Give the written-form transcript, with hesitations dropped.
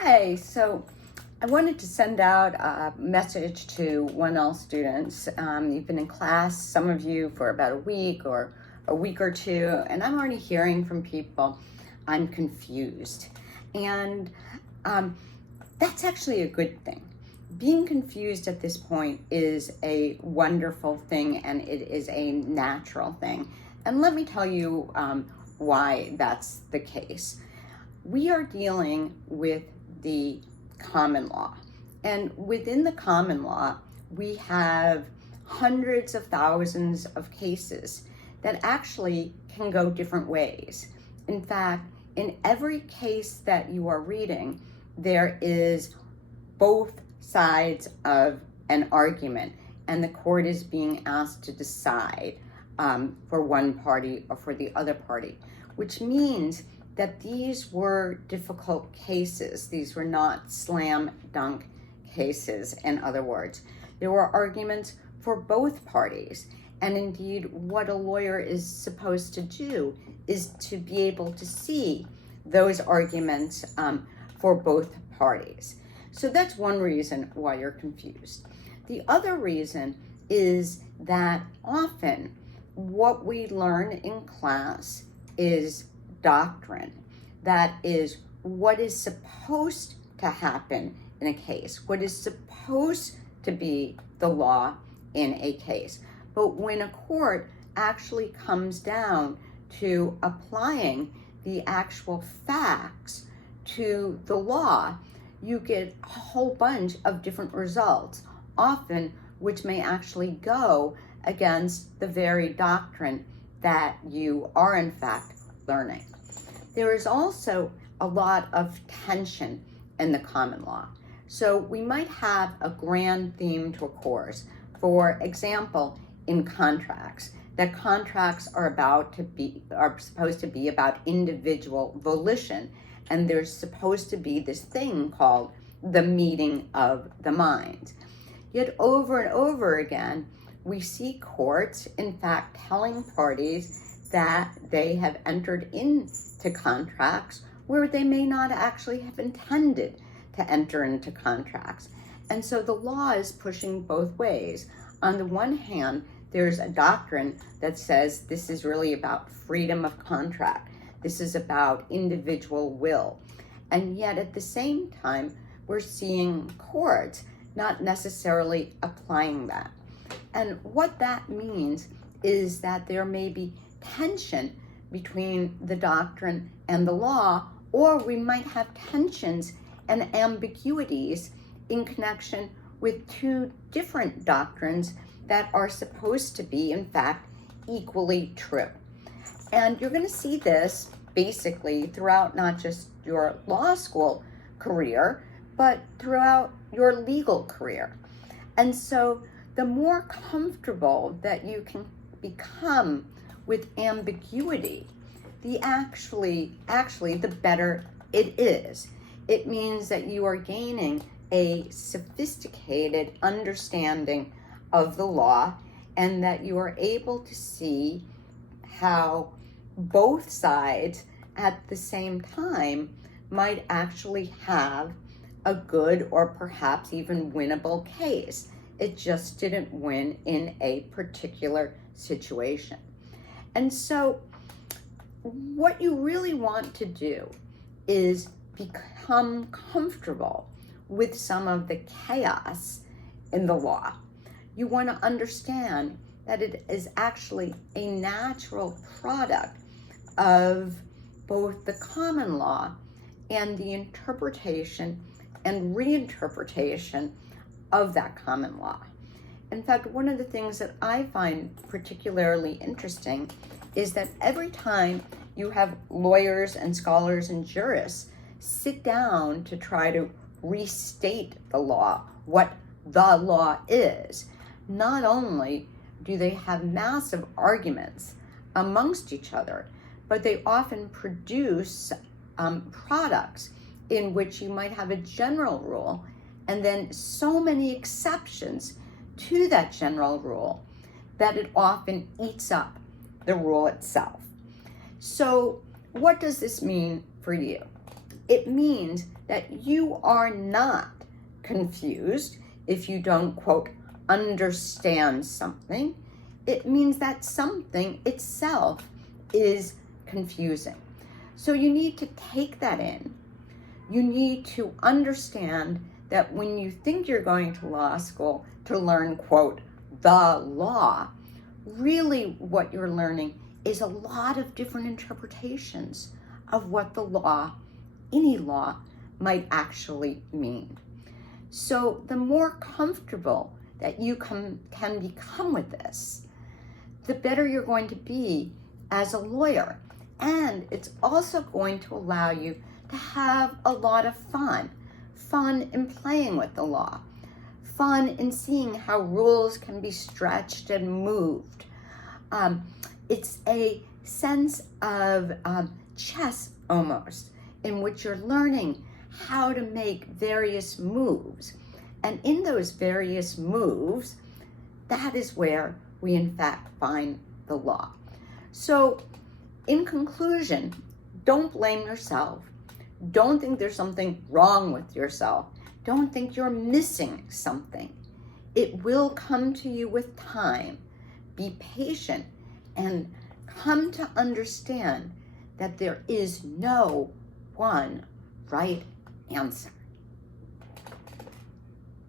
Hi, so I wanted to send out a message to 1L students. You've been in class, some of you, for about a week or two, and I'm already hearing from people, I'm confused. And that's actually a good thing. Being confused at this point is a wonderful thing, and it is a natural thing. And let me tell you why that's the case. We are dealing with the common law. And within the common law, we have hundreds of thousands of cases that actually can go different ways. In fact, in every case that you are reading, there is both sides of an argument, and the court is being asked to decide for one party or for the other party, which means that these were difficult cases. These were not slam dunk cases, in other words. There were arguments for both parties. And indeed, what a lawyer is supposed to do is to be able to see those arguments for both parties. So that's one reason why you're confused. The other reason is that often what we learn in class is doctrine. That is what is supposed to happen in a case, what is supposed to be the law in a case. But when a court actually comes down to applying the actual facts to the law, you get a whole bunch of different results, often which may actually go against the very doctrine that you are in fact learning. There is also a lot of tension in the common law. So we might have a grand theme to a course. For example, in contracts, that contracts are supposed to be about individual volition, and there's supposed to be this thing called the meeting of the minds. Yet over and over again, we see courts, in fact, telling parties that they have entered into contracts where they may not actually have intended to enter into contracts. And so the law is pushing both ways. On the one hand, there's a doctrine that says this is really about freedom of contract. This is about individual will. And yet at the same time, we're seeing courts not necessarily applying that. And what that means is that there may be tension between the doctrine and the law, or we might have tensions and ambiguities in connection with two different doctrines that are supposed to be, in fact, equally true. And you're going to see this basically throughout not just your law school career, but throughout your legal career. And so the more comfortable that you can become with ambiguity, the better it is. It means that you are gaining a sophisticated understanding of the law, and that you are able to see how both sides at the same time might actually have a good or perhaps even winnable case. It just didn't win in a particular situation. And so what you really want to do is become comfortable with some of the chaos in the law. You want to understand that it is actually a natural product of both the common law and the interpretation and reinterpretation of that common law. In fact, one of the things that I find particularly interesting is that every time you have lawyers and scholars and jurists sit down to try to restate the law, what the law is, not only do they have massive arguments amongst each other, but they often produce products in which you might have a general rule and then so many exceptions to that general rule that it often eats up the rule itself. So what does this mean for you? It means that you are not confused if you don't, quote, understand something. It means that something itself is confusing. So you need to take that in. You need to understand that when you think you're going to law school to learn, quote, the law, really what you're learning is a lot of different interpretations of what the law, any law, might actually mean. So the more comfortable that you can become with this, the better you're going to be as a lawyer. And it's also going to allow you to have a lot of fun in playing with the law, fun in seeing how rules can be stretched and moved. It's a sense of chess almost, in which you're learning how to make various moves. And in those various moves, that is where we in fact find the law. So in conclusion, don't blame yourself. Don't think there's something wrong with yourself. Don't think you're missing something. It will come to you with time. Be patient and come to understand that there is no one right answer.